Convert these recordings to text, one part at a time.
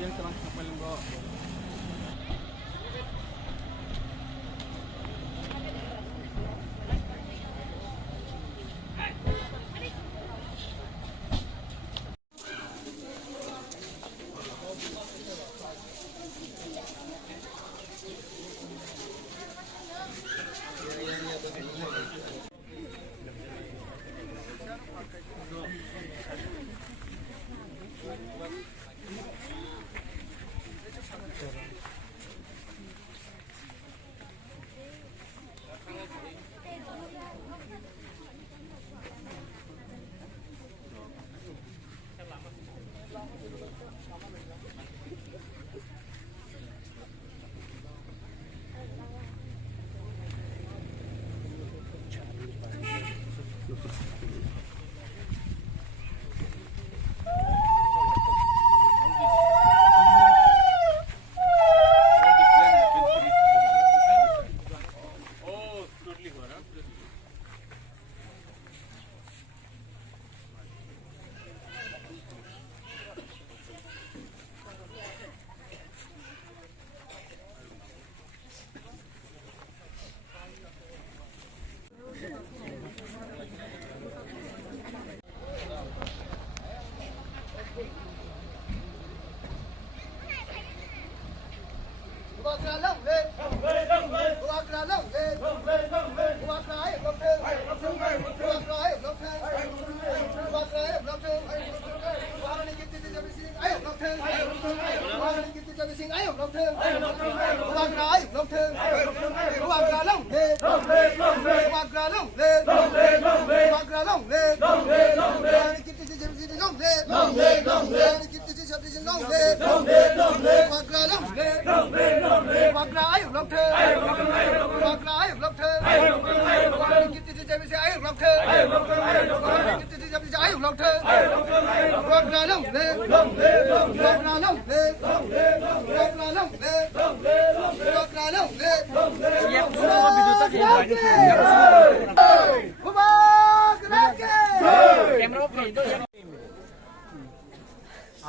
bien que van a poner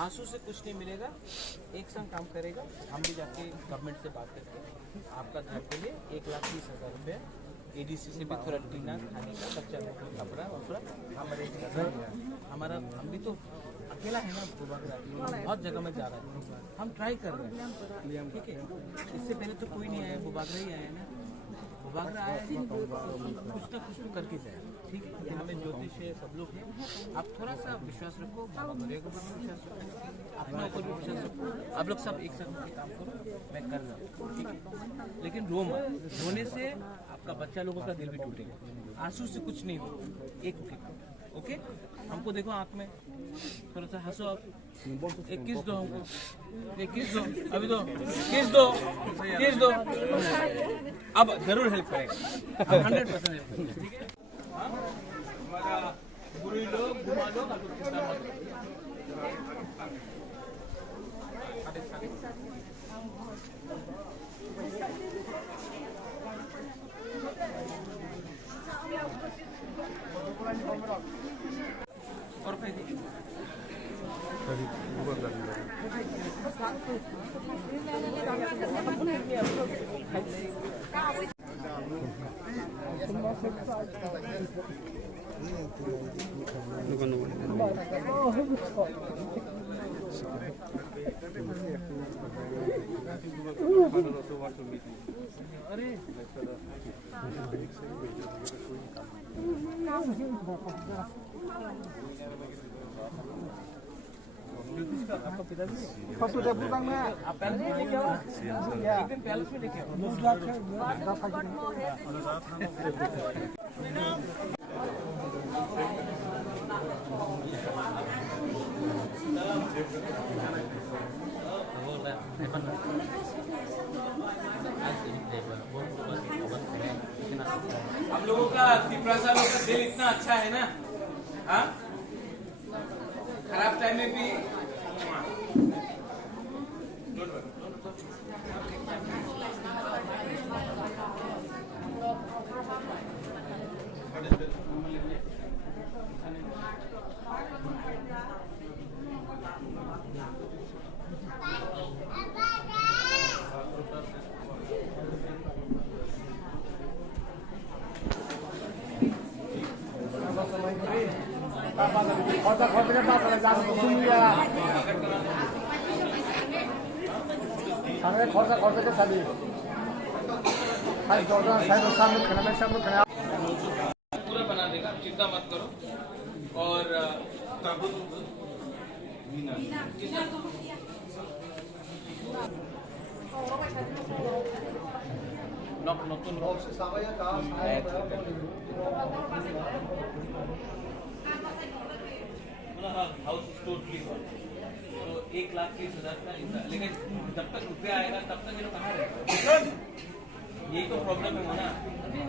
आंसू से कुछ नहीं मिलेगा, एक संग काम करेगा। हम भी जाके गवर्नमेंट से बात करके आपका घर के लिए 1,30,000 रुपये ADC से भी थोड़ा टीना खाने का बच्चा कपड़ा वपड़ा हम अरेंज कर रहे हैं। हमारा हम भी तो अकेला है ना, बहुत जगह में जा रहा है, हम ट्राई कर रहे हैं। ठीक है, इससे पहले तो कोई नहीं आया, बुबागरा ही आया ना, बुबागरा आया है तो कुछ ना कुछ तो करके जाए। ठीक है, यहाँ में ज्योतिष है, सब लोग हैं, आप थोड़ा सा विश्वास रखो, बाबा भैया को भी विश्वास रखो, अपने ऊपर भी विश्वास रखो। आप लोग सब एक साथ काम करो, मैं कर रहा हूँ। ठीक है, लेकिन रो मत, रोने से आपका बच्चा लोगों का दिल भी टूटेगा। आंसू से कुछ नहीं हो, एक ओके। हमको देखो आँख में, थोड़ा सा हंसो आप, एक किस दो हमको, एक किस दो, अभी दो, किस दो, किस दो। अब जरूर हेल्प करेगा, 100% हेल्प करेगा। ठीक है, बुरी लोग घुमा दो, और अरे आपका पिताजी sudah pulang nak apel ni leके आओ या एक दिन पैलेस में लेके आओ हम लोगों का तिपरासा लोग का दिल इतना अच्छा है ना, हाँ, खराब टाइम में भी पूरा बना देगा, चिंता मत करो। और নতুন हाउस टोटली तो 1,30,000 का इंतजार, लेकिन जब तक रुपया आएगा तब तक ये लोग कहाँ रहेगा? यही तो प्रॉब्लम है ना।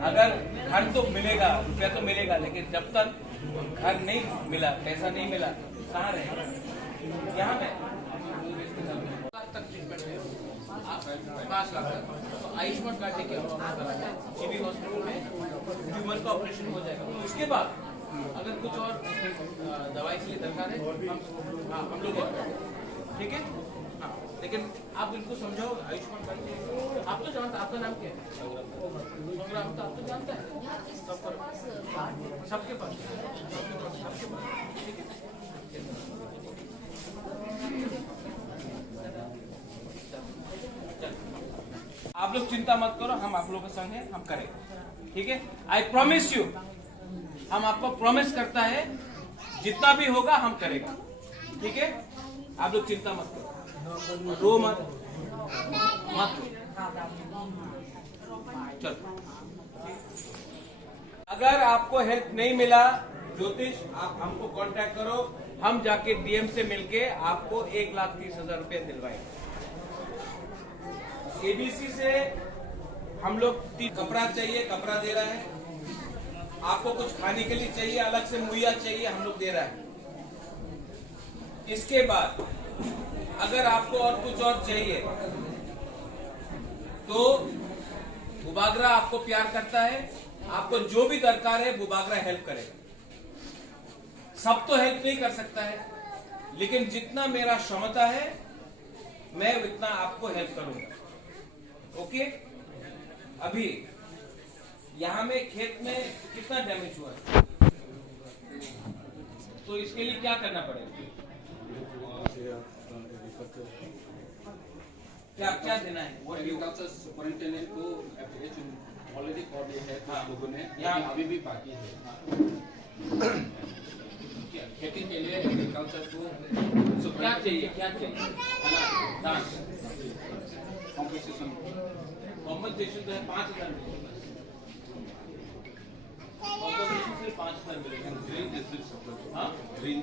अगर घर तो मिलेगा, रुपया तो मिलेगा, लेकिन जब तक घर नहीं मिला, पैसा नहीं मिला, कहाँ रहेगा? यहाँ पे 5 लाख ट्रीटमेंट है, 5 लाख तक तो आयुष्मान कार्ड लेके सिविल हॉस्पिटल में ट्यूमर का ऑपरेशन हो जाएगा। उसके बाद अगर कुछ और दवाई के लिए दरकार है हम लोग ठीक है। हाँ, लेकिन आप इनको समझाओ आयुष्मान कार्ड। आप तो जानते, आपका नाम क्या है? संग्राम। तो आप तो जानते हैं सबके पास ठीक है। आप लोग चिंता मत करो, हम आप लोगों के संग हैं, हम करेंगे ठीक है। आई प्रॉमिस यू, हम आपको प्रॉमिस करता है जितना भी होगा हम करेगा ठीक है। आप लोग चिंता मत करो, रो मत चलो। अगर आपको हेल्प नहीं मिला ज्योतिष, आप हमको कांटेक्ट करो, हम जाके डीएम से मिलके आपको 1,30,000 रुपए दिलवाएंगे। एबीसी से हम लोग कपड़ा चाहिए, कपड़ा दे रहा है। आपको कुछ खाने के लिए चाहिए, अलग से मुहैया चाहिए, हम लोग दे रहा है। इसके बाद अगर आपको और कुछ और चाहिए तो बुबागरा आपको प्यार करता है, आपको जो भी दरकार है बुबागरा हेल्प करेगा। सब तो हेल्प नहीं कर सकता है, लेकिन जितना मेरा क्षमता है मैं उतना आपको हेल्प करूंगा ओके। अभी यहाँ में खेत में कितना डैमेज हुआ है, तो इसके लिए क्या करना पड़ेगा? क्या देना है? एग्रीकल्चर सुपरिटेंडेंट को एप्लीकेशन ऑलरेडी कर दिया है कुछ लोगों ने, यहाँ अभी भी बाकी है। खेती के लिए एग्रीकल्चर को क्या चाहिए? दान कॉम्पनसेशन तो है 5,000 कॉम्पनसेशन से 5,000 मिलेगा। हाँ, ग्रीन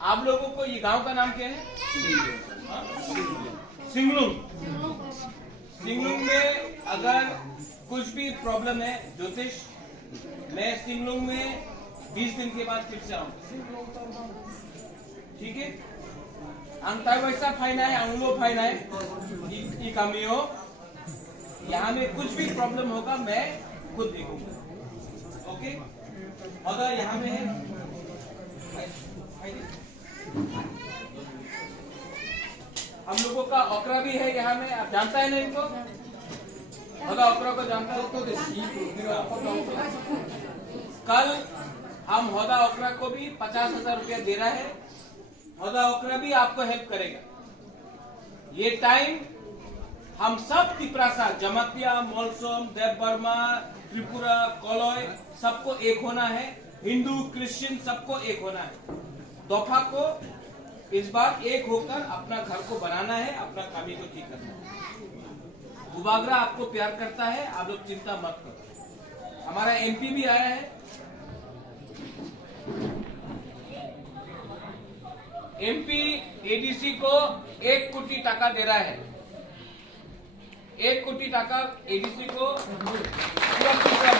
आप लोगों को ये गांव का नाम क्या है? सिंगलुंग। सिंगलुंग में अगर कुछ भी प्रॉब्लम है ज्योतिष, मैं सिंगलुंग में 20 दिन के बाद फिर से आऊंगा ठीक है। अंतर वैसा फाइन है, अंगो फाइन है, ये कमी हो, यहाँ में कुछ भी प्रॉब्लम होगा मैं खुद देखूंगा ओके। अगर यहाँ में है हम लोगों का ओकरा भी है यहाँ में, आप जानता है ना इनको? अगर ओकरा को जानता है तो कल हम होदा ओकरा को भी 50,000 रुपया दे रहा है। होदा ओकरा भी आपको हेल्प करेगा। ये टाइम हम सब तिपरासा, जमातिया, मोलसोम, देव बर्मा, त्रिपुरा, कोलोय सबको एक होना है। हिंदू, क्रिश्चियन सबको एक होना है। दोफा को इस बार एक होकर अपना घर को बनाना है, अपना कमी को ठीक करना है। बुबागरा आपको प्यार करता है, आप लोग चिंता मत करो। हमारा एमपी भी आया है। एमपी एडीसी को 1 कोटी टाका दे रहा है। 1 कोटी टाका एडीसी को पूरा।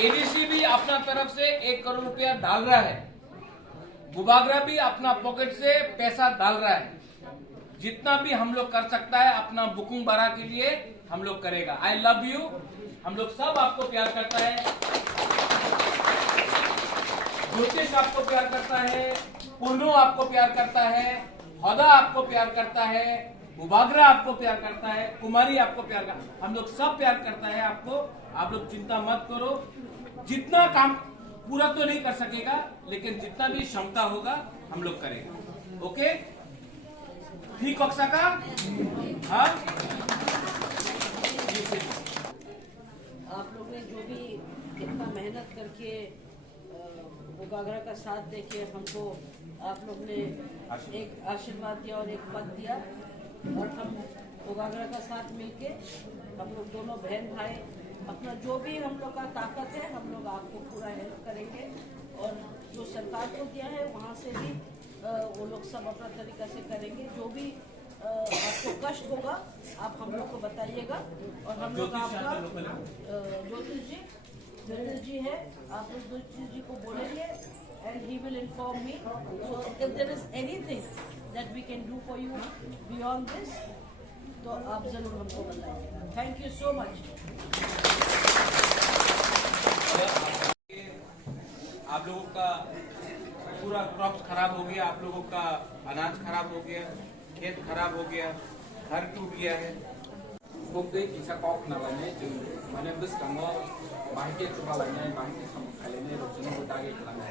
एडीसी भी अपना तरफ से 1 करोड़ रुपया डाल रहा है। बुबागरा भी अपना पॉकेट से पैसा डाल रहा है। जितना भी हम लोग कर सकता है अपना बुकिंग बढ़ा के लिए हम लोग करेगा। I love you. हम लोग सब आपको प्यार करता है। ज्योतिष आपको प्यार करता है, पुन्नू आपको प्यार करता है, होदा आपको प्यार करता है, बुबागरा आपको प्यार करता है, कुमारी आपको प्यार करता है। हम लोग सब प्यार करता है आपको। आप लोग चिंता मत करो। जितना काम पूरा तो नहीं कर सकेगा, लेकिन जितना भी क्षमता होगा हम लोग करेंगे। ओके, ठीक कक्षा का? हाँ, आप लोग ने जो भी इतना मेहनत करके उगागरा का साथ देके हमको आप लोग ने एक आशीर्वाद दिया और एक पद दिया, और हम उगागरा का साथ मिलके हम लोग दोनों बहन भाई अपना जो भी हम लोग का ताकत है हम लोग आपको पूरा हेल्प करेंगे, और जो सरकार को दिया है वहाँ से भी वो लोग सब अपना तरीका से करेंगे। जो भी आपको कष्ट होगा आप हम लोग को बताइएगा, और हम लोग आपका ज्योतिष जी है, आप लोग ज्योतिष जी को बोलेंगे and he will inform me. So if there is anything that we can do for you beyond this, तो आप जरूर हमको बताइएगा। Thank you so much. आप लोगों का पूरा क्रॉप खराब हो गया, आप लोगों का अनाज खराब हो गया, खेत खराब हो गया, घर टूट गया है। Bukti kisah kok nalanya jeng mana bus kamu bahaya kepalanya bahaya sama kalian rojin bertagi kelana.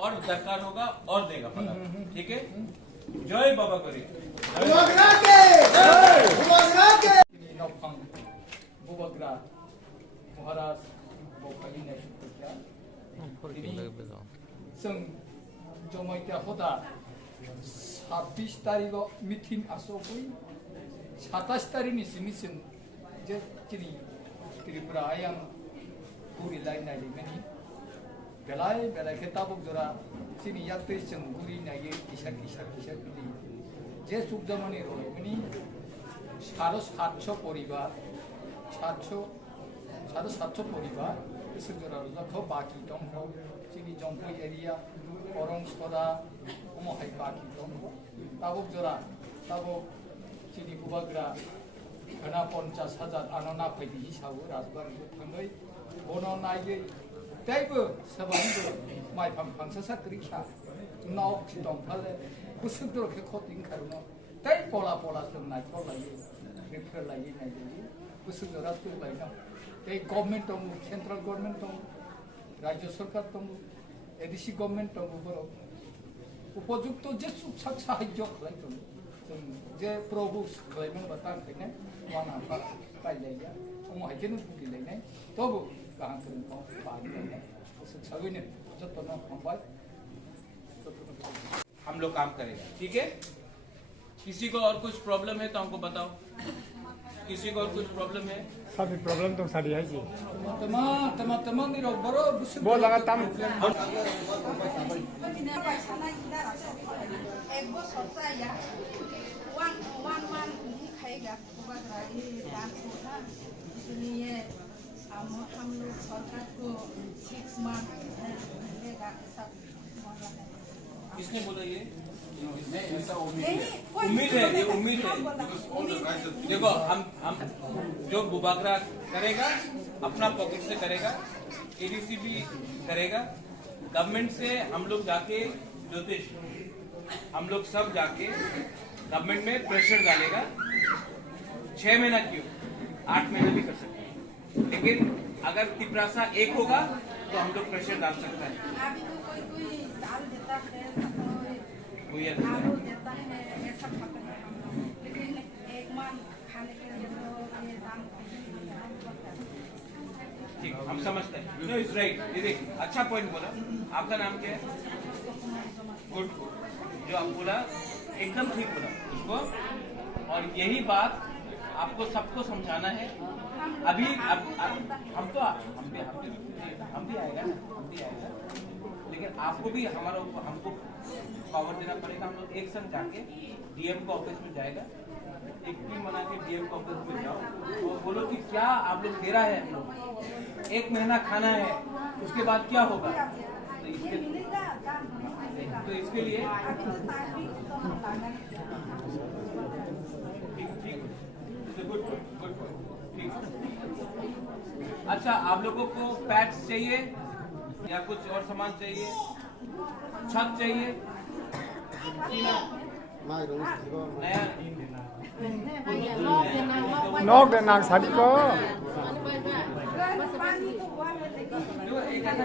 और दरकार होगा और देगा पता, ठीक है? जय बाबा करी। नौफां बुबाग्रा महाराज बफालिनाय सुखुया जों जमायता हदा 26 तारिखआव मिथिं आसबै 27 तारिखनि सिमिसिम जे जोंनि त्रिपुरा आयां गुरिलायनाय लिंनायनि बेलाय खेताबक जरा जोंनि याक्तै जों गुरिनायै किसार बिदि जे सुखदामानि रयमनि 700 परिवार 700 परिवार इसोर रजाखौ बाकी दं जोंनि जंफै एरिया अरं सदा अमहाय बाकी दं ताबक जरा ताबक जोंनि गुबाग्रा घना 50,000 आनना फैदि हिसाबै राजबारिबो थाङै बनो नायै दायबो सबानिबो माइ फांसा साख्रिसा नाव दंफाले बोसोरदरखे खतिं खारनो दाय पला जों नायखौ लायो रिफेर लायो नायजायो बोसोर जरा लायनो दाय गभर्नमेन्ट दं सेन्ट्रेल गभर्नमेन्ट दं राज्य सरकार दं एडिसि गभर्नमेन्ट दं बर' उपयुक्त जे सुख साहाय्य खालामदों जों जे प्रभु खालामनो बाथांखायनो वाना बायलाया अमहायजों भुगिलायनाय तबो गाहां धोरोमखौ बायलायनाय बोसोर सागैनो जतन हमबाय हम लोग काम करेंगे, ठीक है? किसी को और कुछ प्रॉब्लम है तो हमको बताओ। किसी को और कुछ प्रॉब्लम है? सभी प्रॉब्लम तो सारी है जी। teman-teman ni baro वो लगा तम एक वो सोचा या वन खाएगा ये दान होगा, इसलिए हम लोग सरकार को 6 मंथ मिलेगा सब। किसने बोला ये? उम्मीद है ये उम्मीद है। देखो हम जो बुबागरा करेगा अपना पॉकेट से करेगा, एडीसी भी करेगा, गवर्नमेंट से हम लोग जाके ज्योतिष हम लोग सब जाके गवर्नमेंट में प्रेशर डालेगा। 6 महीना क्यों 8 महीना भी कर सकते हैं, लेकिन अगर तिपरासा एक होगा तो हम लोग प्रेशर डाल सकते हैं। अभी तो कोई दाल देता है, कोई आलू देता है, ऐसा खाते हैं हम लोग। लेकिन एक मन खाने के लिए तो ये दाम ठीक, हम समझते हैं। No it's right. ये देख अच्छा पॉइंट बोला। आपका नाम क्या है? गुड। जो आप बोला एकदम ठीक बोला उसको, और यही बात आपको सबको समझाना है। अभी हम भी आएगा, लेकिन आपको भी हमको पावर देना पड़ेगा। हम लोग एक संग जाके डीएम को ऑफिस में जाएगा, एक टीम बना के डीएम के ऑफिस में जाओ और बोलो कि क्या आप लोग दे रहा है हम लोग, 1 महीना खाना है, उसके बाद क्या होगा। तो इसके लिए ठीक। अच्छा, आप लोगों को पैड्स चाहिए या कुछ और सामान चाहिए, छत चाहिए, नया नोक देना शादी को पानी तो हुआ है लेकिन देखो, एक ऐसा